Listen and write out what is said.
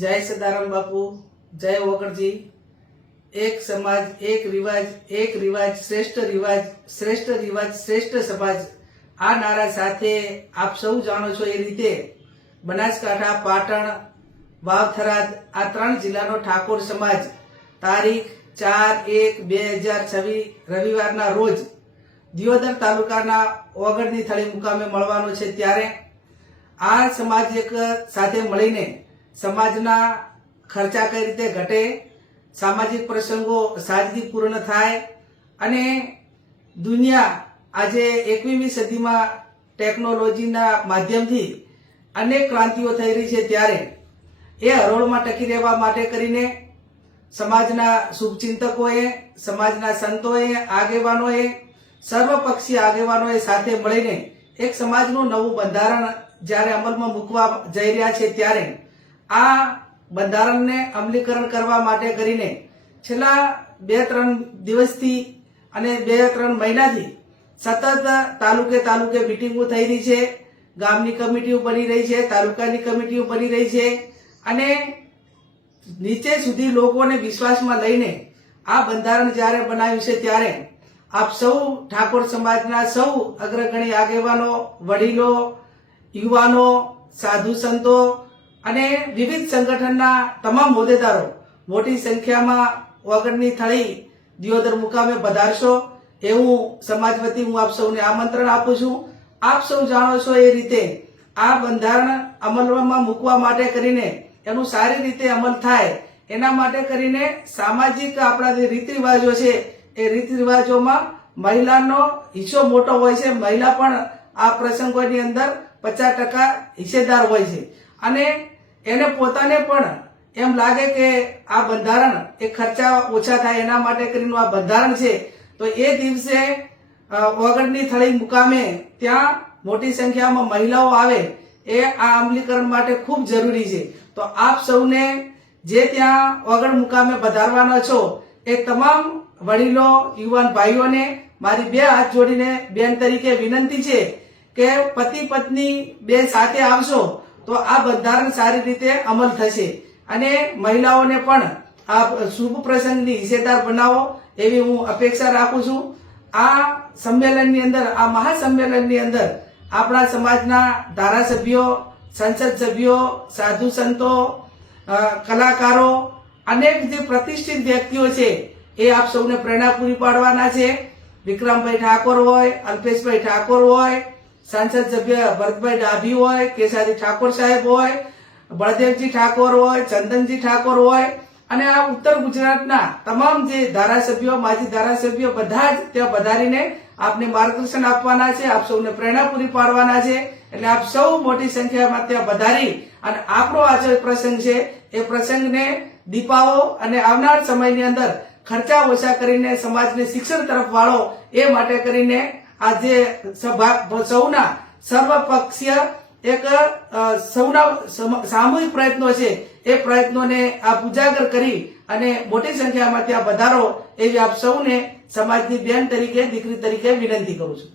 जय सदाराम बापू, जय वगड़जी। एक समाज एक रिवाज श्रेष्ठ रिवाज श्रेष्ठ समाज आ नारा साथे आप सौ जाणो छो ए रीते बनासकांठा, पाटण, वावथराद आ 3 जिल्लानो ठाकोर समाज तारीख 4/1/2026 रविवारना रोज दियोदर तालुकाना ओगड़नी थળી मुकामे મળવાનો છે। ત્યારે આ સમાજ એક સાથે મળીને સમાજના ખર્ચા કઈ રીતે ઘટે, સામાજિક પ્રસંગો સાદગીપૂર્ણ થાય અને દુનિયા આજે 21મી સદીમાં ટેકનોલોજીના માધ્યમથી અનેક ક્રાંતિઓ થઈ રહી છે। ત્યારે એ હરોળમાં ટકી રહેવા માટે કરીને સમાજના શુભચિંતકોએ, સમાજના સંતોએ, આગેવાનોએ, સર્વપક્ષીય આગેવાનોએ સાથે મળીને એક સમાજનું નવું બંધારણ જ્યારે અમલમાં મૂકવા જઈ રહ્યા છે ત્યારે આ બંધારણને અમલીકરણ કરવા માટે કરીને છેલ્લા 2-3 દિવસથી અને 2-3 મહિનાથી સતત તાલુકે મીટિંગો થઈ રહી છે, ગામની કમિટીઓ બની રહી છે, તાલુકાની કમિટીઓ બની રહી છે અને નીચે સુધી લોકોને વિશ્વાસમાં લઈને આ બંધારણ જ્યારે બનાવ્યું છે ત્યારે આપ સૌ ઠાકોર સમાજના સૌ અગ્રગણી આગેવાનો, વડીલો, યુવાનો, સાધુ સંતો અને વિવિધ સંગઠનના તમામ હોદ્દેદારો મોટી સંખ્યામાં ઓગણની થળી દિયોદર મુકામે પધારશો એવું સમાજ વતી હું આપ સૌને આમંત્રણ આપું છું। આપ સૌ જાણો છો એ રીતે આ બંધારણ અમલમાં મૂકવા માટે કરીને એનું સારી રીતે અમલ થાય એના માટે કરીને સામાજિક આપણા જે રીત રિવાજો છે એ રીત રિવાજોમાં મહિલાનો હિસ્સો મોટો હોય છે। મહિલા પણ આ પ્રસંગોની અંદર 50% હિસ્સેદાર હોય છે અને એને પોતાને પણ એમ લાગે કે આ બંધારણ એ ખર્ચા ઓછા થાય એના માટે કરીને આ બંધારણ છે તો એ દિવસે ઓગણની થળી મુકામે ત્યાં મોટી સંખ્યામાં મહિલાઓ આવે એ આ અમલીકરણ માટે ખૂબ જરૂરી છે। તો આપ સૌને જે ત્યાં ઓગણ મુકામે પધારવાના છો એ તમામ વડીલો, યુવાન ભાઈઓને મારી 2 હાથ જોડીને બેન તરીકે વિનંતી છે કે પતિ પત્ની બે સાથે આવશો તો આ બંધારણ સારી રીતે અમલ થશે અને મહિલાઓને પણ આ શુભ પ્રસંગની હિસ્સેદાર બનાવો એવી હું અપેક્ષા રાખું છું। આ સંમેલનની અંદર, આ મહાસંમેલનની અંદર આપણા સમાજના ધારાસભ્યો, સંસદ સભ્યો, સાધુ સંતો, કલાકારો, અનેક જે પ્રતિષ્ઠિત વ્યક્તિઓ છે એ આપ સૌને પ્રેરણા પૂરી પાડવાના છે। વિક્રમભાઈ ઠાકોર હોય, અલ્પેશભાઈ ઠાકોર હોય, सांसद सभ्य भरतभाई डाभी होय, केसारी ठाकोर साहेब होय, बलदेवजी ठाकोर होय, चंदनजी ठाकोर होय અને આ ઉત્તર ગુજરાતના તમામ જે ધારાસભ્યો, માજી ધારાસભ્યો બધા જ ત્યાં પધારીને આપને માર્ગદર્શન આપવાના છે, આપ સૌને પ્રેરણા પૂરી પાડવાના છે। એટલે આપ સૌ મોટી સંખ્યામાં ત્યાં પધારી અને આપણો આ જે પ્રસંગ છે એ પ્રસંગને દીપાવો અને આવનાર સમયની અંદર ખર્ચા ઓછા કરીને સમાજને શિક્ષણ તરફ વાળો એ માટે કરીને આજે સૌના સર્વપક્ષીય એક સૌના સામૂહિક પ્રયત્નો છે એ પ્રયત્નોને આપ ઉજાગર કરી અને મોટી સંખ્યામાં ત્યાં પધારો એવી આપ સૌને સમાજની બેન તરીકે, દીકરી તરીકે વિનંતી કરું છું।